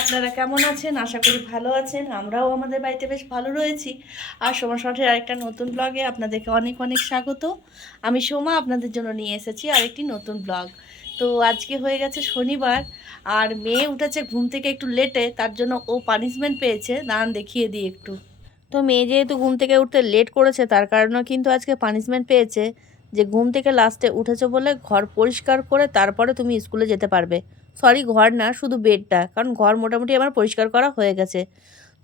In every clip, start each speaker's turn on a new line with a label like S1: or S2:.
S1: আপনারা কেমন আছেন? আশা করি ভালো আছেন। আমরাও আমাদের বাড়িতে বেশ ভালো রয়েছি। আর সোমা শটের আরেকটা নতুন ব্লগে আপনাদেরকে অনেক অনেক স্বাগত। আমি সোমা, আপনাদের জন্য নিয়ে এসেছি আরেকটি নতুন ব্লগ তো আজকে হয়ে গেছে শনিবার, আর মেয়ে উঠেছে ঘুম থেকে একটু লেটে, তার জন্য ও পানিশমেন্ট পেয়েছে। দাঁড়ান, দেখিয়ে দিই একটু। তো মেয়ে যেহেতু ঘুম থেকে উঠতে লেট করেছে, তার কারণেও কিন্তু আজকে পানিশমেন্ট পেয়েছে। যে ঘুম থেকে লাস্টে উঠেছো বলে ঘর পরিষ্কার করে তারপরে তুমি স্কুলে যেতে পারবে। সরি, ঘর না, শুধু বেডটা। কারণ ঘর মোটামুটি আমার পরিষ্কার করা হয়ে গেছে।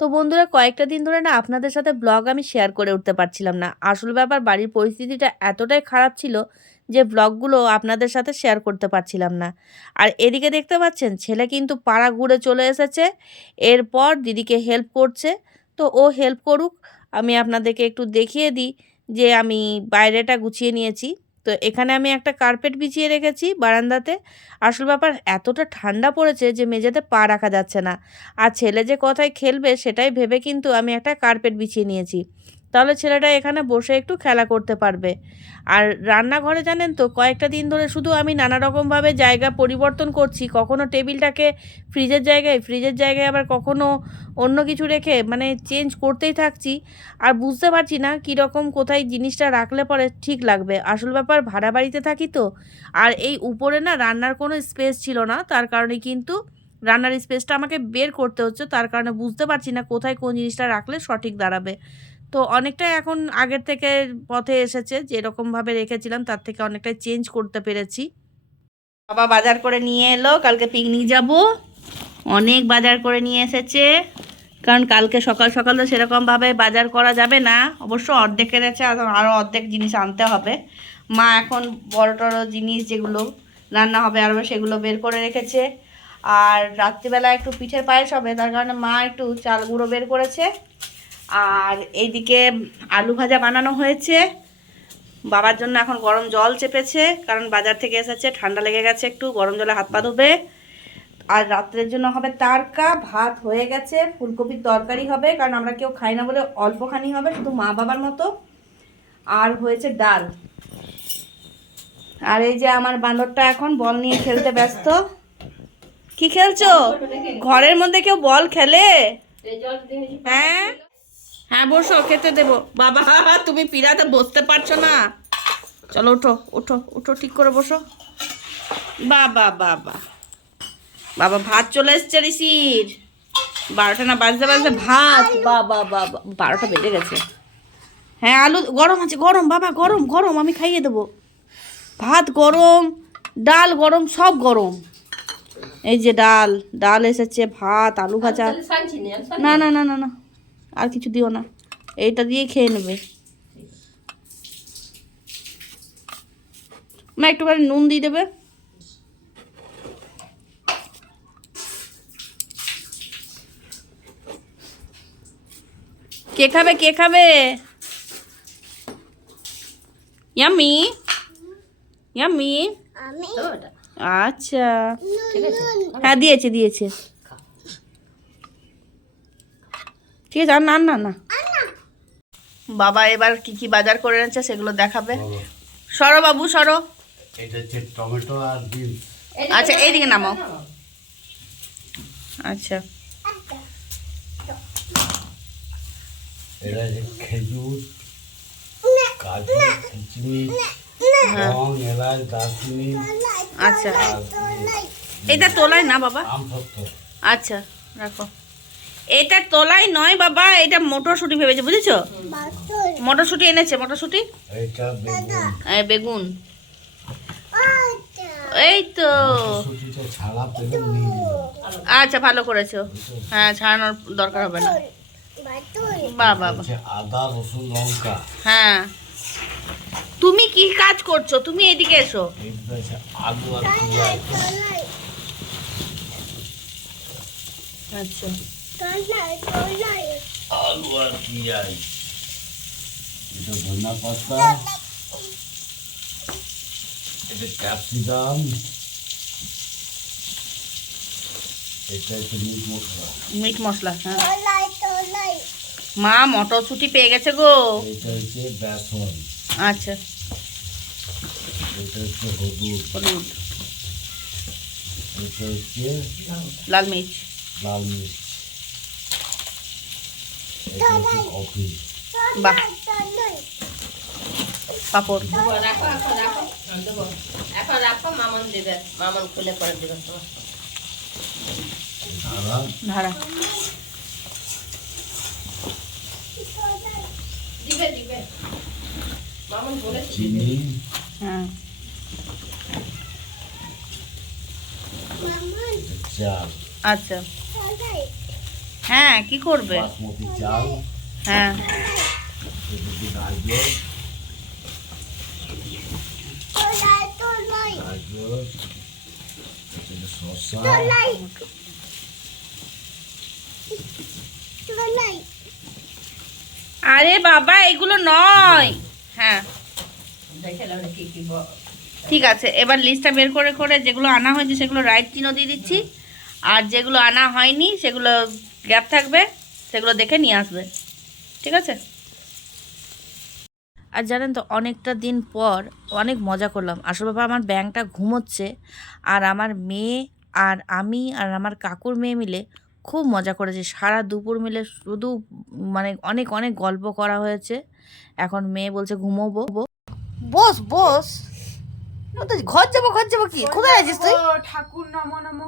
S1: তো বন্ধুরা, কয়েকটা দিন ধরে না আপনাদের সাথে ব্লগ আমি শেয়ার করে উঠতে পারছিলাম না। আসল ব্যাপার, বাড়ির পরিস্থিতিটা এতটাই খারাপ ছিল যে ব্লগগুলো আপনাদের সাথে শেয়ার করতে পারছিলাম না। আর এদিকে দেখতে পাচ্ছেন, ছেলে কিন্তু পাড়া ঘুরে চলে এসেছে। এরপর দিদিকে হেল্প করছে। তো ও হেল্প করুক। আমি আপনাদেরকে একটু দেখিয়ে দিই যে আমি বাইরেটা গুছিয়ে নিয়েছি। তো এখানে আমি একটা কার্পেট বিছিয়ে রেখেছি বারান্দাতে। আসল ব্যাপার, এতটা ঠান্ডা পড়েছে যে মেঝেতে পা রাখা যাচ্ছে না। আর ছেলে যে কথায় খেলবে সেটাই ভেবে কিন্তু আমি একটা কার্পেট বিছিয়ে নিয়েছি। তাহলে ছেলেটা এখানে বসে একটু খেলা করতে পারবে। আর রান্নাঘরে জানেন তো, কয়েকটা দিন ধরে শুধু আমি নানা রকমভাবে জায়গা পরিবর্তন করছি। কখনো টেবিলটাকে ফ্রিজের জায়গায় ফ্রিজের জায়গায় আবার কখনো অন্য কিছু রেখে মানে চেঞ্জ করতেই থাকছি। আর বুঝতে পারছি না কীরকম কোথায় জিনিসটা রাখলে পরে ঠিক লাগবে। আসল ব্যাপার ভাড়া বাড়িতে থাকি তো। আর এই উপরে না রান্নার কোনো স্পেস ছিল না, তার কারণে কিন্তু রান্নার স্পেসটা আমাকে বের করতে হচ্ছে। তার কারণে বুঝতে পারছি না কোথায় কোন জিনিসটা রাখলে সঠিক দাঁড়াবে। তো অনেকটাই এখন আগের থেকে পথে এসেছে, যেরকমভাবে রেখেছিলাম তার থেকে অনেকটাই চেঞ্জ করতে পেরেছি। বাবা বাজার করে নিয়ে এলো, কালকে পিকনিক যাব। অনেক বাজার করে নিয়ে এসেছে, কারণ কালকে সকাল সকাল তো সেরকমভাবে বাজার করা যাবে না। অবশ্য অর্ধেকের আছে আরও অর্ধেক জিনিস আনতে হবে। মা এখন বড় টড়ো জিনিস যেগুলো রান্না হবে আরও সেগুলো বের করে রেখেছে। আর রাত্রিবেলা একটু পিঠের পায়েস হবে, তার কারণে মা একটু চাল গুঁড়ো বের করেছে। আর এইদিকে আলু ভাজা বানানো হয়েছে। বাবার জন্য এখন গরম জল চেপেছে কারণ বাজার থেকে এসেছে ঠান্ডা লেগে গেছে একটু গরম জলে হাত পা ধুবে। আর রাত্রের জন্য হবে তারকা ভাত হয়ে গেছে ফুলকপির তরকারি হবে কারণ আমরা কেউ খাই না বলে অল্পখানি হবে শুধু মা বাবার মতো। আর হয়েছে ডাল। আর এই যে আমার বান্দরটা এখন বল নিয়ে খেলতে ব্যস্ত। কি খেলছো? ঘরের মধ্যে কেউ বল খেলে? হ্যাঁ? হ্যাঁ বসো খেতে দেবো। বাবা তুমি পিড়াতে বসতে পারছ না। চলো ওঠো ওঠো ওঠো ঠিক করে বসো। বাবা বাবা। বাবা ভাত চলে এসছে ঋষির। বারোটা না বাজতে বাজতে ভাত। বাবা বাবা বারোটা বেজে গেছে। হ্যাঁ আলু গরম আছে গরম বাবা গরম গরম আমি খাইয়ে দেবো। ভাত গরম ডাল গরম সব গরম। এই যে ডাল ডাল এসেছে ভাত আলু ভাজা। না না না না না। আর কিছু দিও না। এইটা দিয়ে খেয়ে নেবে। মা একটুখানি নুন দিয়ে দেবে। কে খাবে কে খাবে? ইয়ামি ইয়ামি আচ্ছা। হ্যাঁ দিয়েছে দিয়েছে। ঠিক আছে আর না না না। বাবা এবার কি কি বাজার করে এনেছে সেগুলো দেখাবে। সরো বাবু সরো।
S2: এটা হচ্ছে টমেটো আর বিনস।
S1: আচ্ছা এইদিকে নামাও আচ্ছা।
S2: এটা হচ্ছে খেজুর কাজু কিচমিচ লং এলাচ দারচিনি
S1: আচ্ছা। এটা তোলায় না বাবা? আচ্ছা রাখো। এটা তোলায় নয় বাবা এটা মটরশুঁটি ভেবেছে বুঝেছ? মটরশুঁটি এনেছে মটরশুঁটি?
S2: বেগুন।
S1: এই বেগুন। এই তো। আচ্ছা ভালো করেছ। হ্যাঁ ছাড়ানোর দরকার হবে না। বাহ বাবা
S2: আদা রসুন লঙ্কা।
S1: হ্যাঁ। তুমি কি কাজ করছ? তুমি এদিকে এসো। আচ্ছা।
S2: আলু আর পেঁয়াজ এটা ধনা পাতা এটা ক্যাপসিকাম এটা হচ্ছে মিট মশলা
S1: মিট মশলা হ্যাঁ। মা, মটরশুঁটি পেয়ে গেছে গো। আচ্ছা। লাল মির্চ
S2: লাল মির্চ।
S1: বাহ। পাপড়
S3: দেবো, রাখো রাখো দেবো এখন রাখো মামন দেবে মামন খুলে পরে দেবে
S2: ধারা
S1: ধারা
S3: দিবে দিবে মামন বলেছে
S1: হ্যাঁ আচ্ছা। হ্যাঁ কি করবে? হ্যাঁ। আরে বাবা এগুলো নয়। হ্যাঁ।
S3: দেখে নাও কি কি ব-
S1: ঠিক আছে এবার লিস্টটা বের করে করে যেগুলো আনা হয়েছে সেগুলো রাইট চিহ্ন দিয়ে দিচ্ছি। আর যেগুলো আনা হয়নি সেগুলো গ্যাপ থাকবে সেগুলো দেখে নিয়ে আসবে। ঠিক আছে? আর জানেন তো অনেকটা দিন পর অনেক মজা করলাম। আসলে বাবা আমার ব্যাংকটা ঘুমোচ্ছে আর আমার মেয়ে আর আমি আর আমার কাকুর মেয়ে মিলে খুব মজা করেছি। সারা দুপুর মিলে শুধু মানে অনেক অনেক গল্প করা হয়েছে। এখন মেয়ে বলছে ঘুমোবো। বস বস। ঘর যাব ঘর যাব কি? কোথায় আছিস তুই?
S4: ঠাকুর নম নম।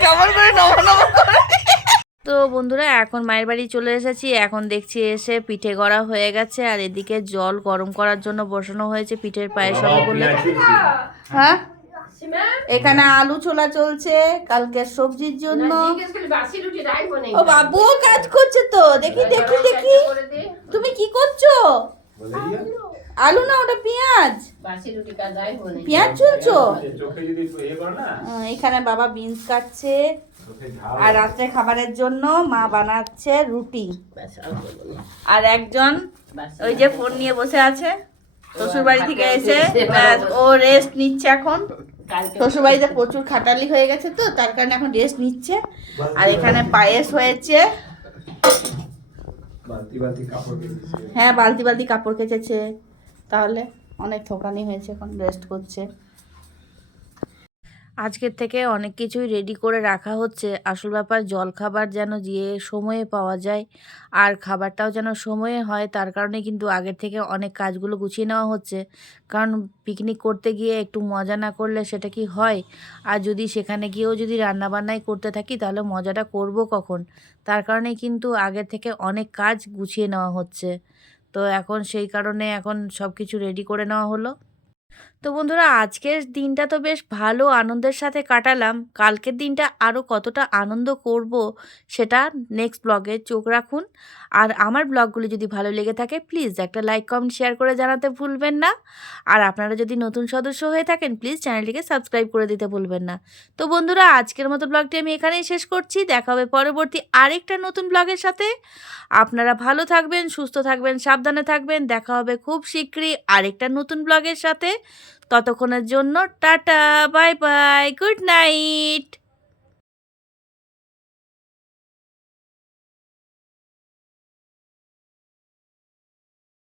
S1: কেমন করে নম নম করে তো বন্ধুরা এখন মায়ের বাড়ি চলে এসেছি। এখন দেখছি এসে পিঠে গড়া হয়ে গেছে আর এদিকে জল গরম করার জন্য বসানো হয়েছে পিঠের পায়েস হবে বলে হ্যাঁ? এখানে আলু ছোলা চলছে কালকে সবজির জন্য। ও বাবু কাজ করছে তো। দেখি দেখি দেখি। তুমি কি করছ? আলু না ওটা পেঁয়াজ? পেঁয়াজ চলছো এখানে বাবা বিনস কাটছে। আর রাত্রে খাবারের জন্য মা বানাচ্ছে রুটি।
S3: আর
S1: একজন ওই যে ফোন নিয়ে বসে আছে। শ্বশুর বাড়ি থেকে এসে ব্যাস, ও রেস্ট নিচ্ছে এখন। শ্বশুর বাড়িতে প্রচুর খাটালি হয়ে গেছে তো তার কারণে এখন রেস্ট নিচ্ছে। আর এখানে পায়েস হয়েছে।
S5: বালতি বালতি কাপড় কেটেছে
S1: হ্যাঁ বালতি বালতি কাপড় কেচেছে। তাহলে অনেক থকানি হয়েছে, এখন রেস্ট করছে। আজকের থেকে অনেক কিছুই রেডি করে রাখা হচ্ছে। আসল ব্যাপার জল খাবার যেন যে সময়ে পাওয়া যায়, আর খাবারটাও যেন সময়ে হয়, তার কারণে কিন্তু আগের থেকে অনেক কাজগুলো গুছিয়ে নেওয়া হচ্ছে। কারণ পিকনিক করতে গিয়ে একটু মজা না করলে সেটা কি হয়? আর যদি সেখানে গিয়েও যদি রান্নাবান্নাই করতে থাকি, তাহলে মজাটা করব কখন? তার কারণে কিন্তু আগের থেকে অনেক কাজ গুছিয়ে নেওয়া হচ্ছে। তো এখন সেই কারণে এখন সব কিছু রেডি করে নেওয়া হলো। তো বন্ধুরা, আজকের দিনটা তো বেশ ভালো আনন্দের সাথে কাটালাম। কালকের দিনটা আরও কতটা আনন্দ করব সেটা নেক্সট ব্লগে চোখ রাখুন। আর আমার ব্লগগুলি যদি ভালো লেগে থাকে প্লিজ একটা লাইক কমেন্ট শেয়ার করে জানাতে ভুলবেন না। আর আপনারা যদি নতুন সদস্য হয়ে থাকেন প্লিজ চ্যানেলটিকে সাবস্ক্রাইব করে দিতে ভুলবেন না। তো বন্ধুরা, আজকের মতো ব্লগটি আমি এখানেই শেষ করছি। দেখা হবে পরবর্তী আরেকটা নতুন ব্লগের সাথে। আপনারা ভালো থাকবেন, সুস্থ থাকবেন, সাবধানে থাকবেন। দেখা হবে খুব শীঘ্রই আরেকটা নতুন ব্লগের সাথে। ততক্ষণের জন্য tata bye bye good night.